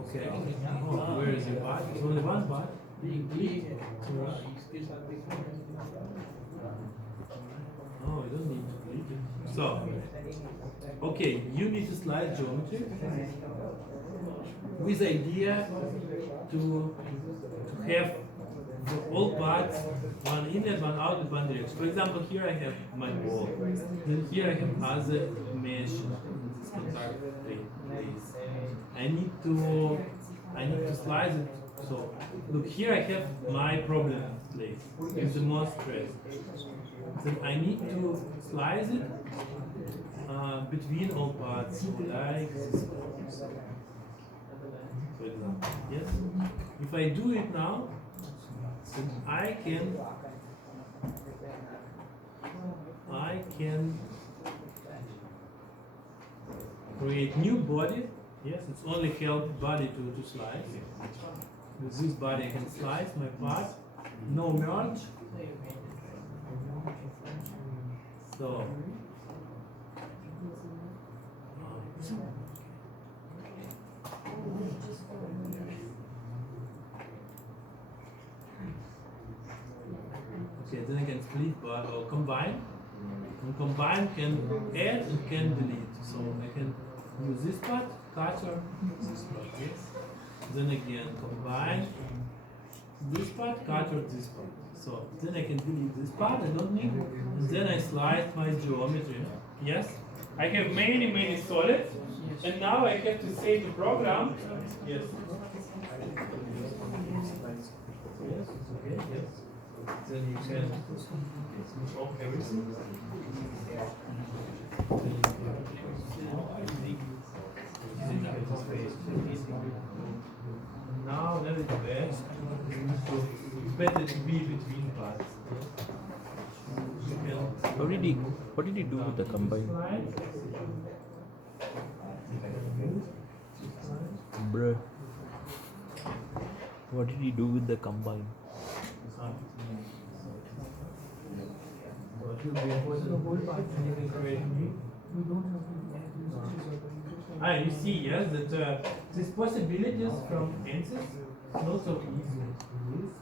Okay. Oh, where is your part? It's only one part. Oh, you don't need to click it. So, okay, you need to slice geometry with the idea to have the all parts, one inlet, one outlet, one direction. For example, here I have my wall. Then here I have other mesh in this contact place. I need to slice it. So look, here I have my problem place with the most stress. So I need to slice it between all parts, like this. For example, yes. If I do it now, then I can create new body. Yes, it's only help body to slice. With this body I can slice my part. No merge. So okay, then I can split part or combine. And combine can add and can delete. So I can use this part, cutter, this part, yes. Then again combine this part, cutter, this part. So then I can delete this part, I don't need. And then I slice my geometry. Yes. I have many solids. And now I have to say to program. Yes. Yes, it's okay, yes. Then you can switch off everything. Now that is best. It's better to be between parts. What did he do with the combine? Bruh. What did he do with the combine? You see, yes, that these possibilities from ANSYS is not so easy to use.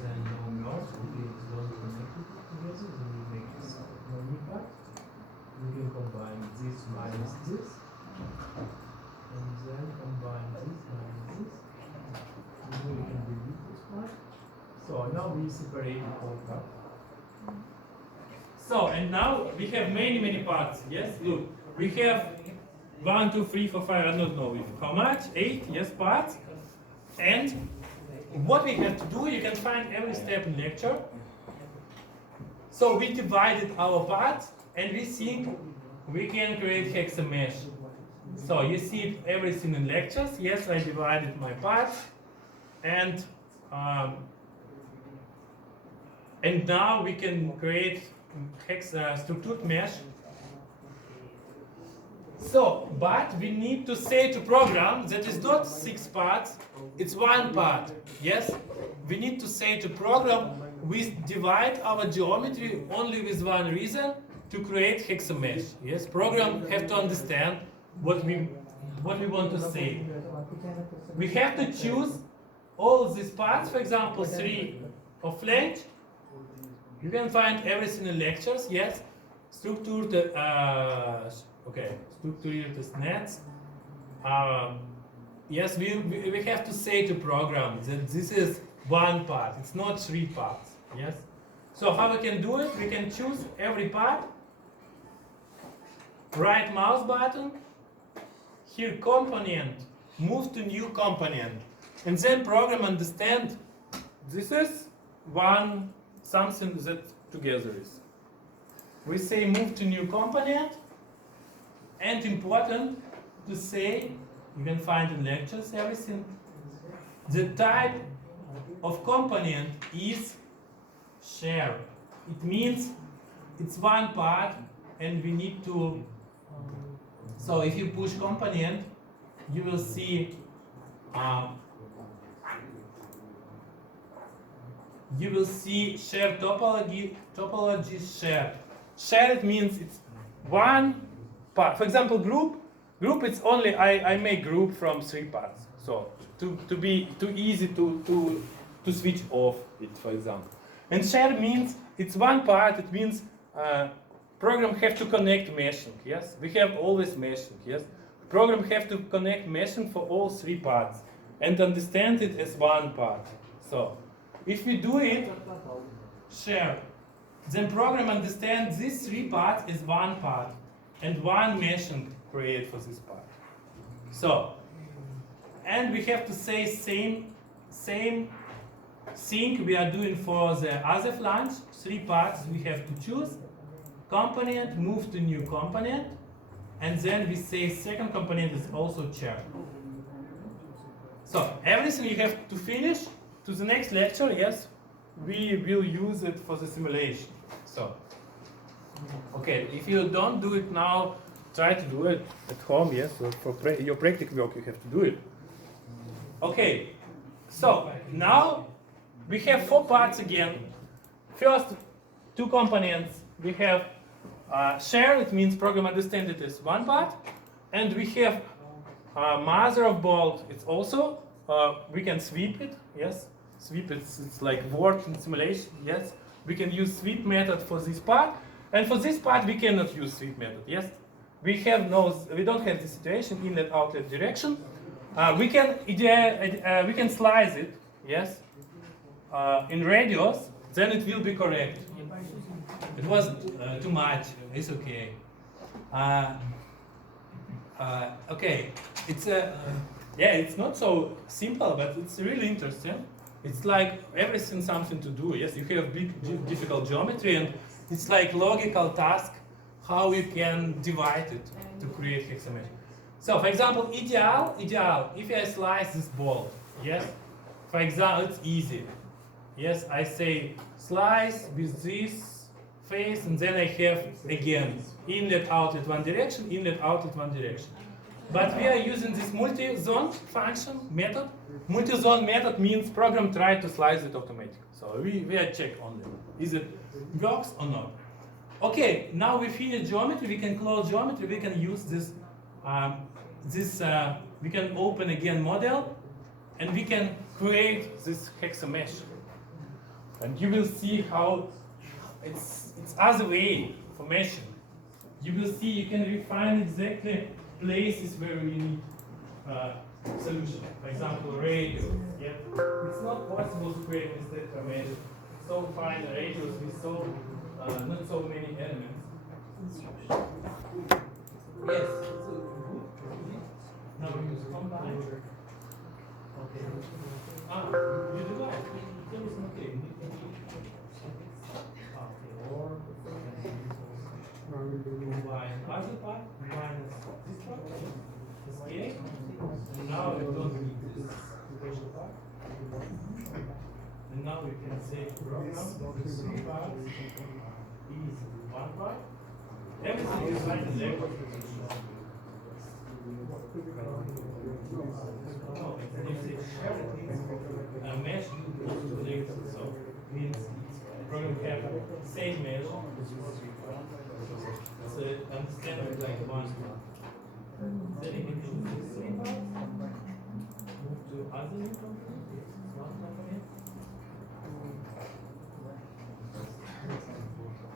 Then no merge, it's not connected together, then you make no new part. You can combine this minus this, and then combine this minus this. And then we can delete this part. So now we separate the whole part. So, and now we have many parts, yes? Look, we have 1, 2, 3, 4, 5, I don't know how much, 8, yes, parts. And what we have to do, you can find every step in lecture. So we divided our parts, and we think we can create hexamesh. So you see everything in lectures. Yes, I divided my parts, and now we can create structured mesh. So, but we need to say to program that is not 6 parts, it's 1 part. Yes, we need to say to program we divide our geometry only with one reason, to create hexamesh. Yes, program have to understand what we want to say. We have to choose all these parts. For example, 3 of flange. You can find everything in lectures. Yes, structured nets. Yes, we have to say to program that this is 1 part. It's not 3 parts. Yes. So how we can do it? We can choose every part. Right mouse button. Here component. Move to new component. And then program understand this is something that together is. We say move to new component. And important to say, you can find in lectures everything. The type of component is share. It means it's 1 part, and we need to. So if you push component, you will you will see share topology share. Shared means it's one part. For example, group it's only I make group from 3 parts. So to be too easy to switch off it, for example. And share means it's one part. It means program have to connect meshing. Yes, we have always meshing. Yes, program have to connect meshing for all 3 parts and understand it as one part. So if we do it share, then program understands these 3 parts as one part and one meshing create for this part. So, and we have to say same thing we are doing for the other flange. 3 parts we have to choose. Component, move to new component, and then we say second component is also shared. So everything you have to finish to the next lecture. Yes, we will use it for the simulation. So, okay, if you don't do it now, try to do it at home. Yes, so for your practical work you have to do it. Okay, so now we have 4 parts again. First 2 components. We have share, it means program understand it as one part, and we have mother of bolt. It's also we can sweep it. Yes, sweep it's like work in simulation. Yes, we can use sweep method for this part, and for this part we cannot use sweep method. Yes, we don't have the situation inlet outlet direction. We can slice it. Yes, in radius, then it will be correct. It was too much. It's okay. Okay, it's it's not so simple, but it's really interesting. It's like everything something to do. Yes, you have big difficult geometry, and it's like logical task how you can divide it to create hexamesh. So, for example, ideal. If I slice this bolt, yes. For example, it's easy. Yes, I say slice with this face, and then I have again inlet outlet one direction, inlet outlet one direction. But we are using this multi-zone function method. Multi-zone method means program try to slice it automatically. So we are check only is it works or not. Okay, now we finish geometry. We can close geometry. We can use this. We can open again model, and we can create this hexamesh. And you will see how it's other way for meshing. You will see you can refine exactly places where you need solution. For example, radius. Yeah, it's not possible to create this deformation. So fine radius with so not so many elements. Yes. Now we use combine. Okay. You divide. There is no okay. Or combine other part minus this part. Escape. And now we don't need this special part. And now we can say program with 3 parts is 1 part. Everything is like the level. No, if they share it means mesh connected, so means program have same mesh. So understand it like one. Then you can choose the same part, move to other new component, one component.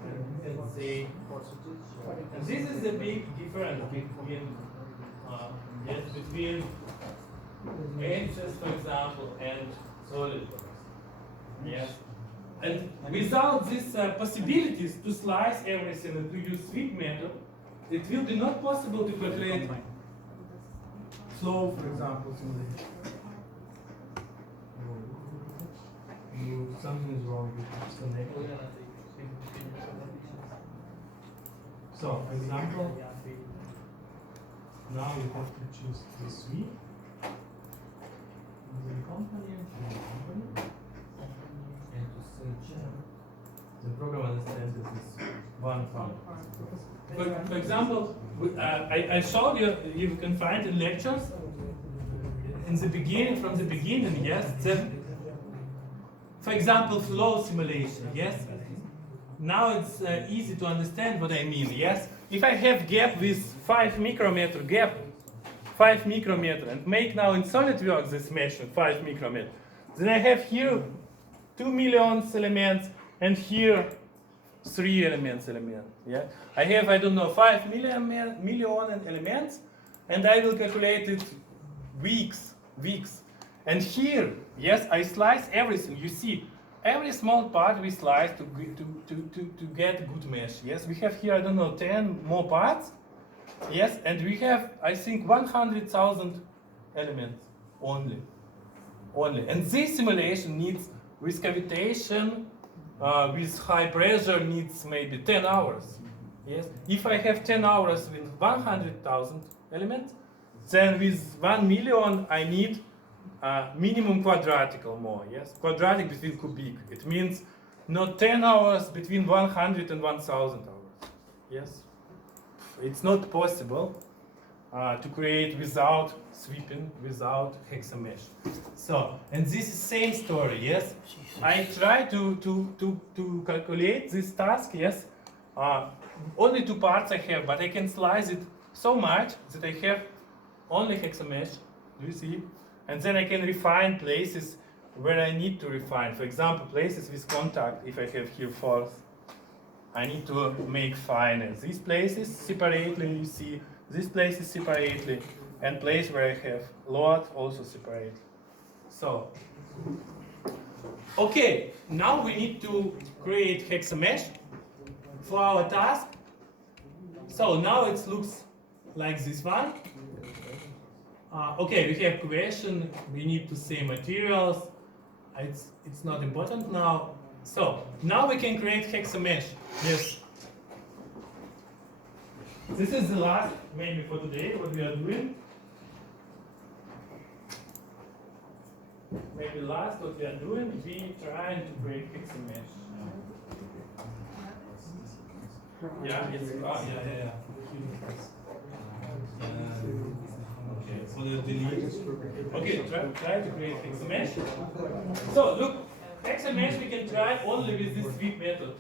And you can say, and this is the big difference between between ANSYS, for example, and SolidWorks. Yes. And without these possibilities to slice everything and to use sweep method, it will be not possible to calculate flow, for example, something is wrong with this connection. So, for example, now we have to choose the sweep, the component, and to say the program understands that this one function. For example, I showed you, you can find in lectures, in the beginning, from the beginning, yes, that for example, flow simulation, yes? Now it's easy to understand what I mean, yes? If I have gap with 5 micrometer gap, 5 micrometer, and make now in SolidWorks this mesh with 5 micrometer, then I have here 2 million elements, and here 3 elements, yeah? I have, I don't know, 5 million elements, and I will calculate it weeks. And here, yes, I slice everything. You see, every small part we slice to get a good mesh. Yes, we have here, I don't know, 10 more parts. Yes, and we have, I think, 100,000 elements only. And this simulation needs, with cavitation, with high pressure, needs maybe 10 hours. Yes, if I have 10 hours with 100,000 elements, then with 1 million I need minimum quadratic or more, yes? Quadratic between cubic. It means not 10 hours between 100 and 1000 hours, yes? It's not possible to create without sweeping, without hexamesh. So, and this is same story, yes? I try to calculate this task, yes? Only 2 parts I have, but I can slice it so much that I have only hexamesh, do you see? And then I can refine places where I need to refine. For example, places with contact, if I have here force, I need to make finer. These places separately, you see, these places separately, and place where I have load also separately. So, okay, now we need to create hexamesh for our task. So now it looks like this one. Okay, we have question, we need to say materials, it's not important now. So, now we can create hexamesh, yes. This is the last, maybe for today, what we are doing. Maybe last what we are doing, we trying to create hexamesh. Yeah, it's, yeah. Okay, try to create hexamesh. So look, hexamesh we can try only with this sweep method.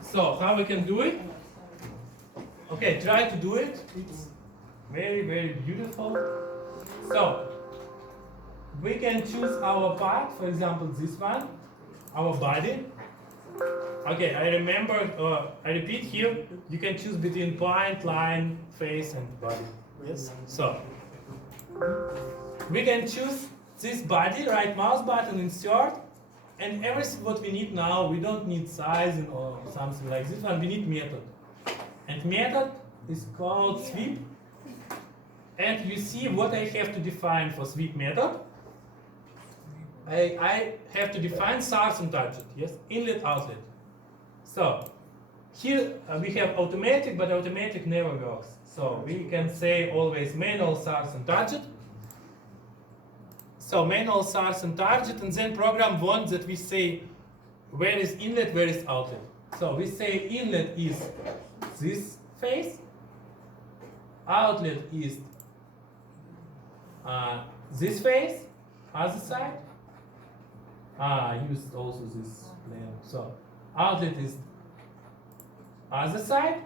So how we can do it? Okay, try to do it. It's very beautiful. So we can choose our part, for example this one, our body. Okay, I remember, I repeat here, you can choose between point, line, face and body. Yes. So, we can choose this body, right mouse button, insert, and everything what we need now, we don't need sizing or something like this one, we need method. And method is called sweep. And you see what I have to define for sweep method. I have to define source and target, yes, inlet, outlet. So, here we have automatic, but automatic never works. So, we can say always manual source and target. So, manual source and target, and then program wants that we say where is inlet, where is outlet. So, we say inlet is this face, outlet is this face, other side. I used also this plane. So, outlet is other side,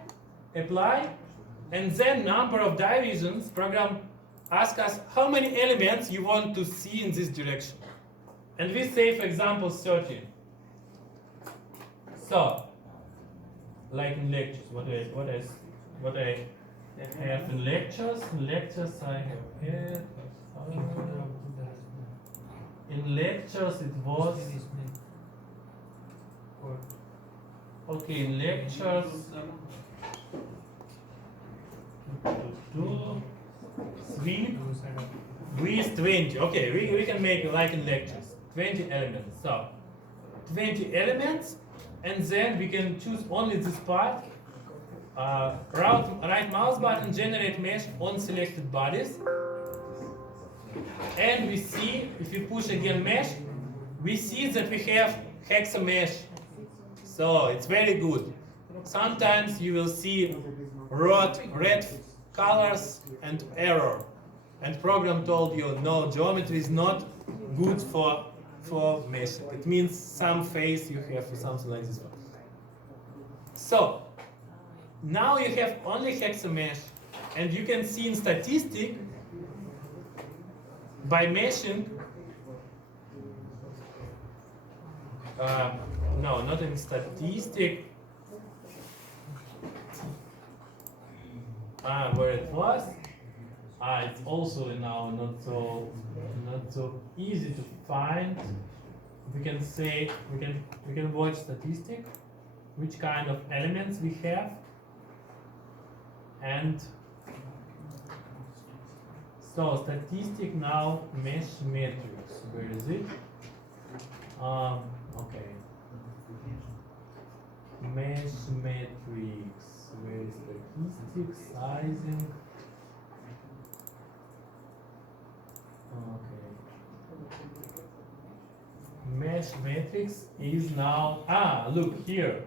apply, and then number of divisions. Program asks us how many elements you want to see in this direction. And we say, for example, 30. So, like in lectures, what I have in lectures. In lectures I have here. In lectures it was. Okay, in lectures. Sweep with 20. Okay, we can make like in lectures. 20 elements. So 20 elements, and then we can choose only this part. Right mouse button, generate mesh on selected bodies. And we see, if we push again mesh, we see that we have hexamesh. So it's very good. Sometimes you will see red colors and error. And program told you, no, geometry is not good for meshing. It means some phase you have or something like this. So now you have only hexamesh, and you can see in statistic by meshing. No, not in statistic. Where it was. It's also now not so easy to find. We can say we can watch statistic, which kind of elements we have, and so statistic now mesh matrix. Where is it? Okay. Mesh matrix. Where is statistics, sizing? Okay. Mesh matrix is now, look here.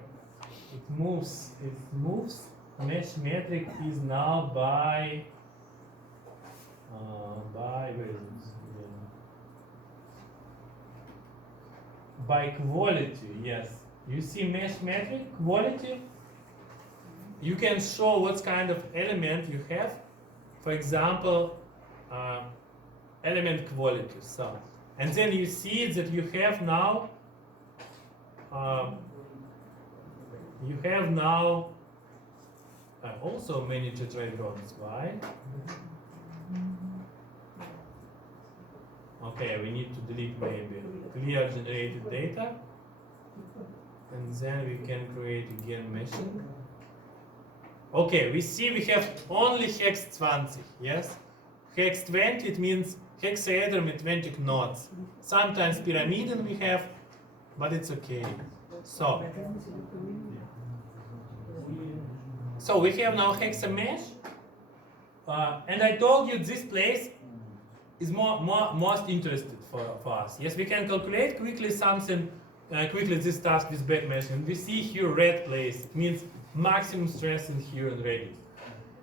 It moves. Mesh matrix is now by where is it? By quality, yes. You see mesh matrix quality. You can show what kind of element you have. For example, element quality. So, and then you see that you have now also many tetrahedrons. Why? Okay, we need to delete maybe clear generated data, and then we can create again meshing. Okay, we see we have only hex 20, yes? Hex 20, it means hexaedron with 20 nodes. Sometimes pyramidon we have, but it's okay. So we have now hexamesh, and I told you this place is most interested for us. Yes, we can calculate quickly something, quickly this task with backmesh, and we see here red place. It means maximum stress in here and radius.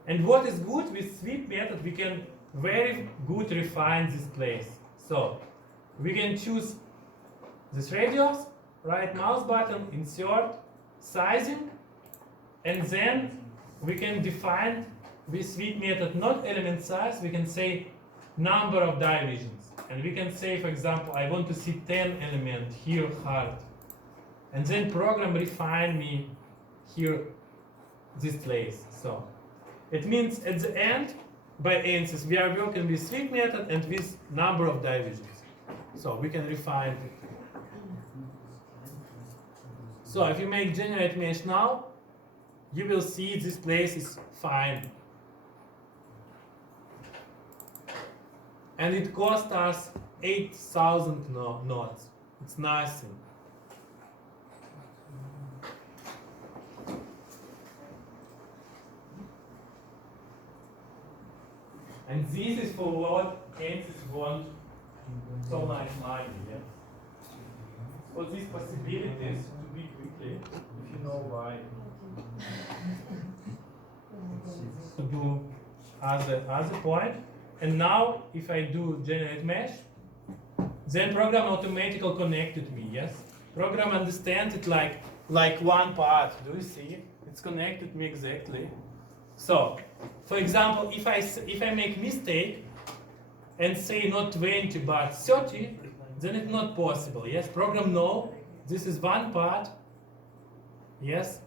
And what is good with sweep method, we can very good refine this place. So we can choose this radius, right mouse button, insert, sizing, and then we can define with sweep method not element size, we can say number of divisions. And we can say, for example, I want to see 10 element here hard. And then program refine me here this place. So it means at the end, by ANSYS, we are working with sweep method and with number of divisions. So we can refine it. So if you make generate mesh now, you will see this place is fine. And it cost us 8,000 nodes. It's nothing. And this is for what ANSYS want so much money, yeah? For these possibilities to be quickly, if you know why. To do other point. And now, if I do generate mesh, then program automatically connected me, yes? Program understands it like one part. Do you see? It's connected me exactly. So, for example, if I make mistake and say not 20 but 30, then it's not possible. Yes, program know this is one part. Yes,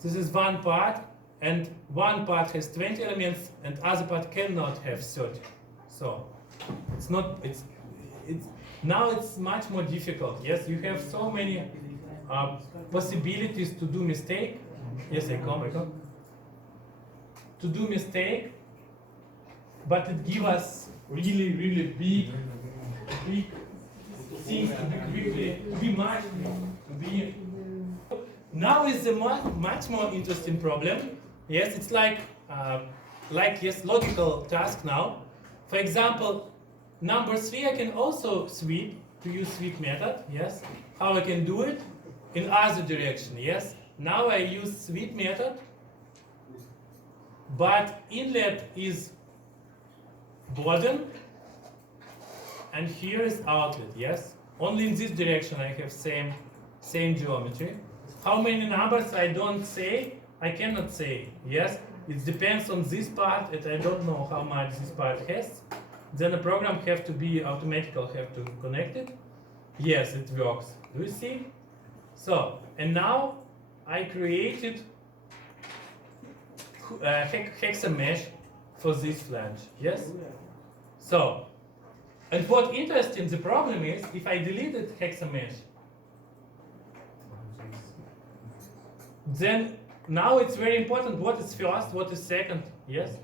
this is one part, and one part has 20 elements, and other part cannot have 30. So it's not. It's now it's much more difficult. Yes, you have so many possibilities to do mistake. Yes, I come. To do mistake, but it gives us really big things to be quickly, to be much, to be. Now is a much more interesting problem. Yes, it's like yes, logical task now. For example, number 3 I can also sweep to use sweep method. Yes, how I can do it in other direction. Yes, now I use sweep method. But inlet is bottom, and here is outlet, yes? Only in this direction I have same geometry. How many numbers I don't say, I cannot say, yes? It depends on this part, and I don't know how much this part has. Then the program have to be automatically have to connect it. Yes, it works. Do you see? So, and now I created hexa mesh for this flange, yes? So, and what interesting the problem is, if I deleted hexa mesh, then now it's very important what is first, what is second, yes?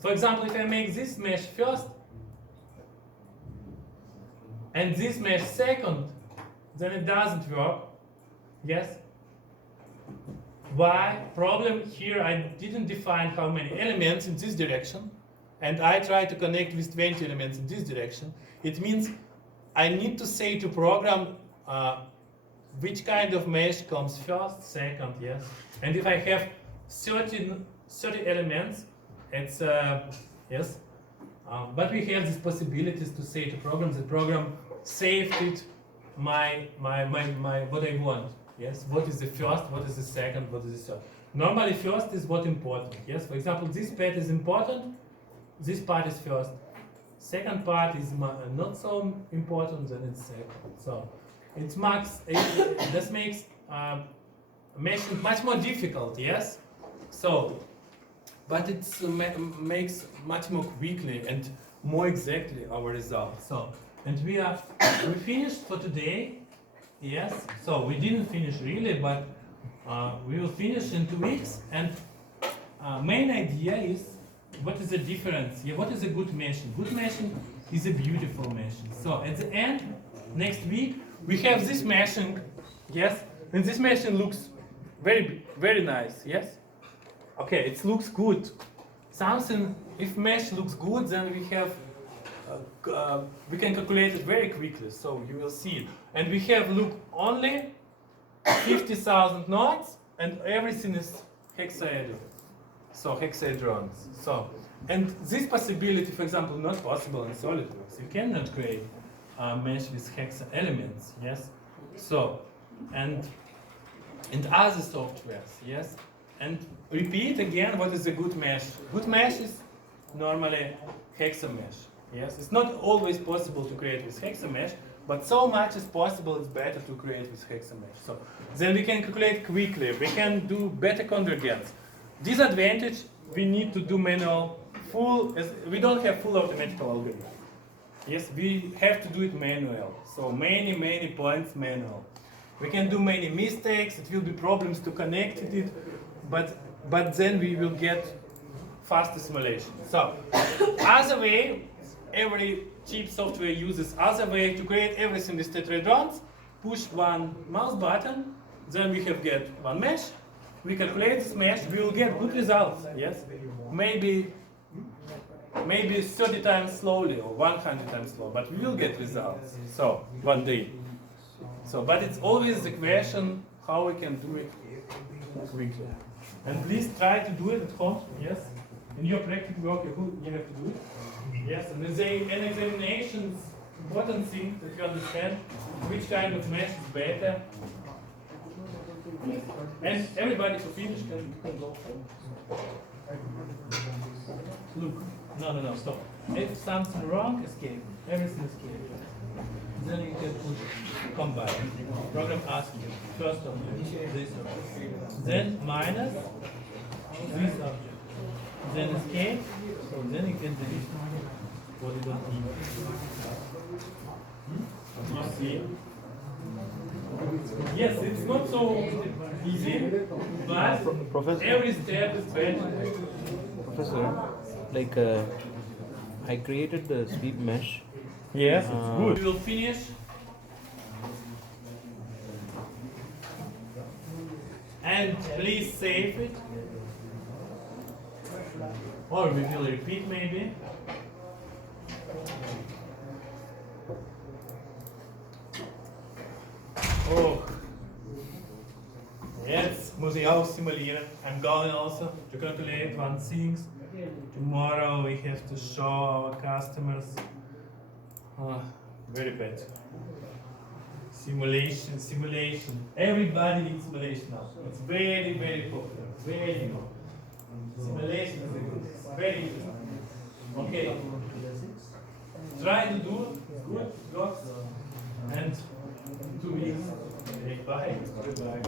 For example, if I make this mesh first, and this mesh second, then it doesn't work, yes? Why? Problem here, I didn't define how many elements in this direction, and I try to connect with 20 elements in this direction. It means I need to say to program which kind of mesh comes first, second, yes? And if I have 30 elements, it's, yes? But we have these possibilities to say to program, the program saved it, my what I want, yes? What is the first, what is the second, what is the third? Normally first is what important, yes? For example, this part is important, this part is first. Second part is not so important, then it's second. So it makes this makes meshing much more difficult, yes. So, but it makes much more quickly and more exactly our result. So, and we finished for today, yes. So we didn't finish really, but we will finish in 2 weeks. And main idea is, what is the difference? Yeah, what is a good meshing? Good meshing is a beautiful meshing. So at the end, next week, we have this meshing, yes? And this meshing looks very, very nice, yes? Okay, it looks good. Something, if mesh looks good, then we have, we can calculate it very quickly, so you will see it. And we have, look, only 50,000 nodes, and everything is hexaedral. So hexaedrons. So, and this possibility, for example, not possible in SolidWorks. You cannot create a mesh with hexa elements, yes? So, and other softwares, yes? And repeat again, what is a good mesh? Good mesh is normally hexa mesh, yes? It's not always possible to create with hexa mesh, but so much as possible, it's better to create with hexa mesh. So, then we can calculate quickly, we can do better convergence. Disadvantage, we need to do manual we don't have full automatic algorithm. Yes, we have to do it manual. So many points manual. We can do many mistakes, it will be problems to connect it, but then we will get faster simulation. So, other way, every cheap software uses other way to create everything with tetrahedrons, push one mouse button, then we have get one mesh, we calculate this mesh, we will get good results, yes? Maybe 30 times slowly or 100 times slow, but we will get results, so, one day. So, but it's always the question how we can do it quickly. And please try to do it at home, yes? In your practical work, you have to do it. Yes, and in examinations, important thing that you understand which kind of mesh is better. And everybody who finished can go home. Look, no, stop. If something wrong, escape. Everything escape. Then you can push combine. Program asks you first object, this object. Then minus this object. Then escape. So then you can delete what you don't need. You see? Yes, it's not so easy, but Professor, every step is better. Professor, like I created the sweep mesh. Yes, it's good. We will finish. And please save it. Or we will repeat maybe. Oh. Jetzt muss ich auch simulieren. I'm going also to calculate one thing. Tomorrow we have to show our customers Very bad. Simulation. Everybody needs simulation now. It's very, very popular. Very popular. Simulation is very interesting. Okay. Try to do it. Good. And 2 weeks. Okay, bye. Goodbye.